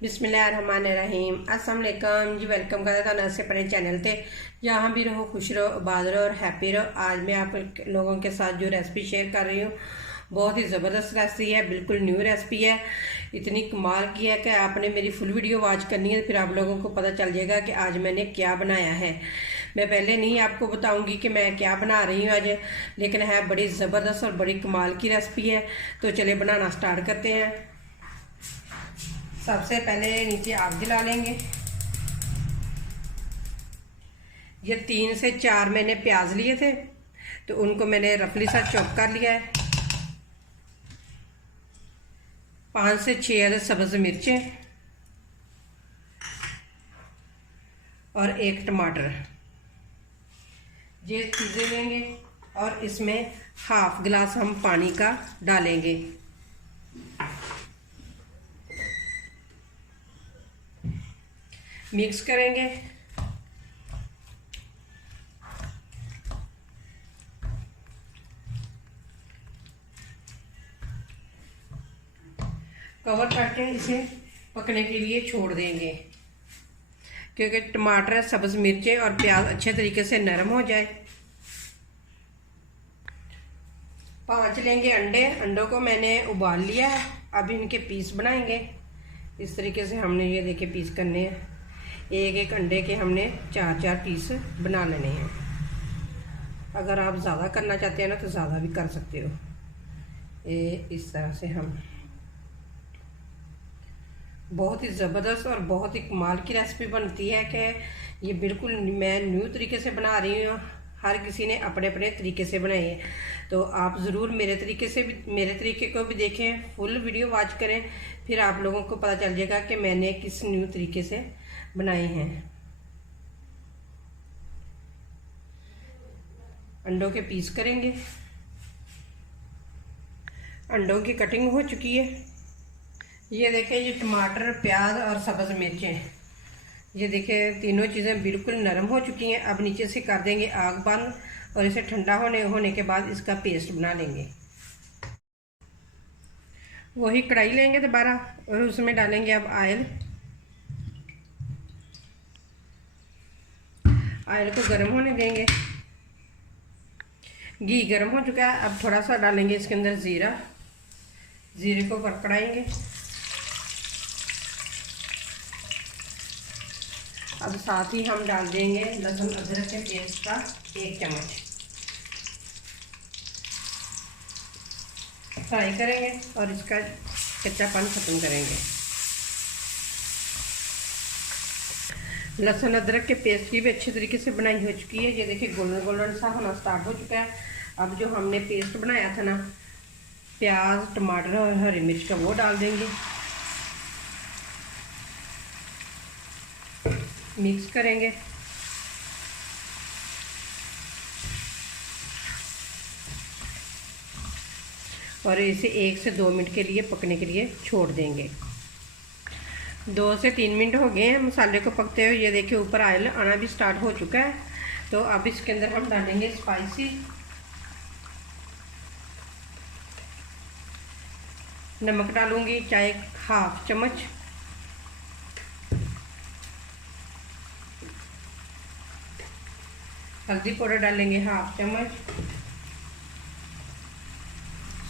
बिस्मिल्लाहिर्रहमानिर्रहीम। अस्सलाम वालेकुम जी। वेलकम करता था से अपने चैनल पे। जहाँ भी रहो खुश रहो, आबाद रहो और हैप्पी रहो। आज मैं आप लोगों के साथ जो रेसिपी शेयर कर रही हूँ बहुत ही ज़बरदस्त रेसिपी है, बिल्कुल न्यू रेसिपी है। इतनी कमाल की है कि आपने मेरी फुल वीडियो वॉच करनी है, फिर आप लोगों को पता चल जाएगा कि आज मैंने क्या बनाया है। मैं पहले नहीं आपको बताऊंगी कि मैं क्या बना रही हूँ आज, लेकिन है बड़ी ज़बरदस्त और बड़ी कमाल की रेसिपी है। तो चलिए बनाना स्टार्ट करते हैं। सबसे पहले नीचे आग जला लेंगे। ये 3 से 4 मैंने प्याज लिए थे, तो उनको मैंने रफली सा चॉप कर लिया है। 5 से 6 अदद सब्ज़ मिर्चें और 1 टमाटर, ये चीज़ें लेंगे और इसमें हाफ गिलास हम पानी का डालेंगे। मिक्स करेंगे। कवर करके इसे पकने के लिए छोड़ देंगे, क्योंकि टमाटर, सब्ज़ मिर्चें और प्याज अच्छे तरीके से नरम हो जाए। 5 लेंगे अंडे। अंडों को मैंने उबाल लिया है। अब इनके पीस बनाएंगे। इस तरीके से हमने ये देखे पीस करने हैं। एक एक अंडे के हमने 4-4 पीस बना लेने हैं। अगर आप ज़्यादा करना चाहते हैं ना तो ज़्यादा भी कर सकते हो। ये इस तरह से हम बहुत ही ज़बरदस्त और बहुत ही कमाल की रेसिपी बनती है कि ये बिल्कुल मैं न्यू तरीके से बना रही हूँ। हर किसी ने अपने अपने तरीके से बनाई है, तो आप ज़रूर मेरे तरीके को भी देखें, फुल वीडियो वॉच करें, फिर आप लोगों को पता चल जाएगा कि मैंने किस न्यू तरीके से बनाई हैं। अंडों के पीस करेंगे। अंडों की कटिंग हो चुकी है। ये देखें, ये टमाटर, प्याज और सब्ज़ मिर्चें, ये देखें तीनों चीज़ें बिल्कुल नरम हो चुकी हैं। अब नीचे से कर देंगे आग बंद और इसे ठंडा होने के बाद इसका पेस्ट बना लेंगे। वही कढ़ाई लेंगे दोबारा और उसमें डालेंगे अब ऑयल को गर्म होने देंगे। घी गर्म हो चुका है। अब थोड़ा सा डालेंगे इसके अंदर जीरे को कड़कड़ाएंगे। अब साथ ही हम डाल देंगे लहसुन अदरक के पेस्ट का 1 चम्मच। फ्राई करेंगे और इसका कच्चापन ख़त्म करेंगे। लहसुन अदरक के पेस्ट की भी अच्छे तरीके से बनाई हो चुकी है। ये देखिए गोल्डन गोल्डन सा होना स्टार्ट हो चुका है। अब जो हमने पेस्ट बनाया था ना, प्याज, टमाटर और हरी मिर्च का, वो डाल देंगे। मिक्स करेंगे। और इसे 1 से 2 मिनट के लिए पकने के लिए छोड़ देंगे। 2 से 3 मिनट हो गए हैं मसाले को पकते हुए। ये देखिए ऊपर ऑयल आना भी स्टार्ट हो चुका है। तो अब इसके अंदर हम डालेंगे स्पाइसी। नमक डालूंगी चाहे हाफ चम्मच। हल्दी पाउडर डालेंगे हाफ चम्मच।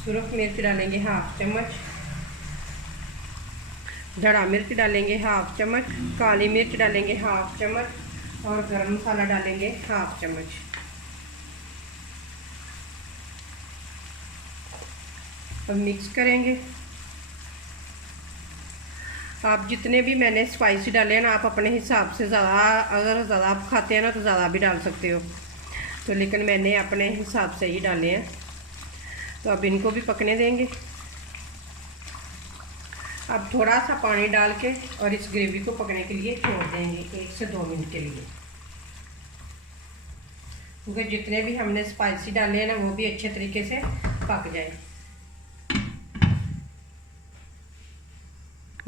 सुरख मिर्च डालेंगे हाफ चम्मच। धड़ा मिर्च डालेंगे हाफ चम्मच। काली मिर्च डालेंगे हाफ चम्मच और गरम मसाला डालेंगे हाफ चम्मच। अब मिक्स करेंगे। आप जितने भी मैंने स्पाइसी डाले हैं ना, आप अपने हिसाब से ज़्यादा, अगर ज़्यादा आप खाते हैं ना तो ज़्यादा भी डाल सकते हो, तो लेकिन मैंने अपने हिसाब से ही डाले हैं। तो अब इनको भी पकने देंगे। अब थोड़ा सा पानी डाल के और इस ग्रेवी को पकने के लिए छोड़ देंगे 1 से 2 मिनट के लिए, क्योंकि जितने भी हमने स्पाइसी डाले हैं ना वो भी अच्छे तरीके से पक जाए।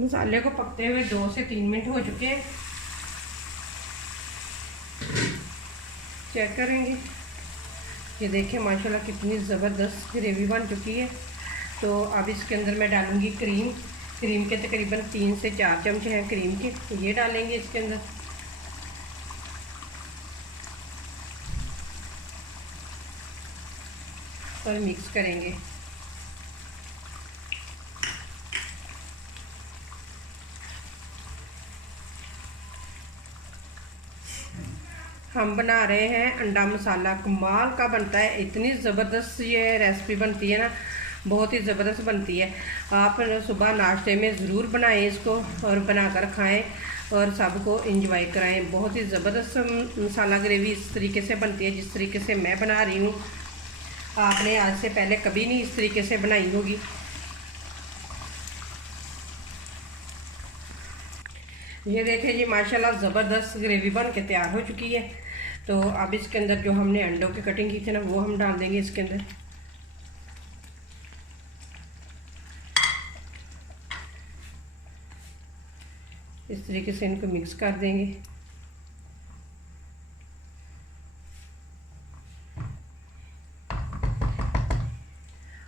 मसाले को पकते हुए 2 से 3 मिनट हो चुके हैं। चेक करेंगे। ये देखिए माशाल्लाह कितनी ज़बरदस्त ग्रेवी बन चुकी है। तो अब इसके अंदर मैं डालूंगी क्रीम। क्रीम के तकरीबन 3 से 4 चमचे हैं क्रीम के, ये डालेंगे इसके अंदर। और मिक्स करेंगे। हम बना रहे हैं अंडा मसाला, कमाल का बनता है, इतनी ज़बरदस्त ये रेसिपी बनती है ना, बहुत ही ज़बरदस्त बनती है। आप सुबह नाश्ते में ज़रूर बनाएं इसको और बनाकर खाएं और सबको इंजॉय कराएं। बहुत ही ज़बरदस्त मसाला ग्रेवी इस तरीके से बनती है जिस तरीके से मैं बना रही हूँ। आपने आज से पहले कभी नहीं इस तरीके से बनाई होगी। ये देखिए जी, माशाल्लाह ज़बरदस्त ग्रेवी बन के तैयार हो चुकी है। तो अब इसके अंदर जो हमने अंडों की कटिंग की थी ना, वो हम डाल देंगे इसके अंदर। इस तरीके से इनको मिक्स कर देंगे।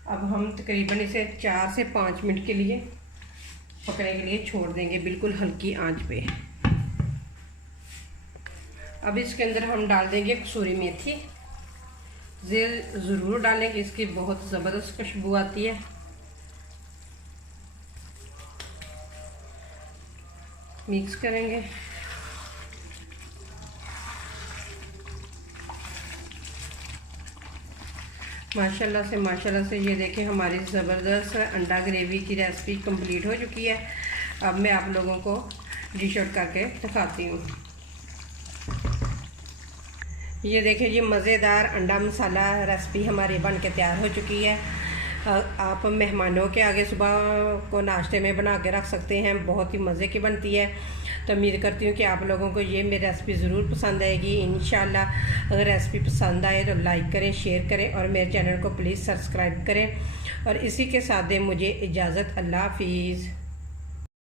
अब हम तकरीबन इसे 4 से 5 मिनट के लिए पकने के लिए छोड़ देंगे, बिल्कुल हल्की आंच पे। अब इसके अंदर हम डाल देंगे कसूरी मेथी। ज़रूर डालेंगे, इसकी बहुत ज़बरदस्त खुशबू आती है। मिक्स करेंगे। माशाल्लाह से ये देखिए, हमारी ज़बरदस्त अंडा ग्रेवी की रेसिपी कंप्लीट हो चुकी है। अब मैं आप लोगों को डिश आउट करके दिखाती हूँ। ये देखिए जी, मज़ेदार अंडा मसाला रेसिपी हमारी बन के तैयार हो चुकी है। आप मेहमानों के आगे सुबह को नाश्ते में बना के रख सकते हैं, बहुत ही मज़े की बनती है। तो उम्मीद करती हूँ कि आप लोगों को ये मेरी रेसिपी ज़रूर पसंद आएगी इंशाल्लाह। अगर रेसिपी पसंद आए तो लाइक करें, शेयर करें और मेरे चैनल को प्लीज़ सब्सक्राइब करें। और इसी के साथ दें मुझे इजाज़त। अल्लाह हाफिज़।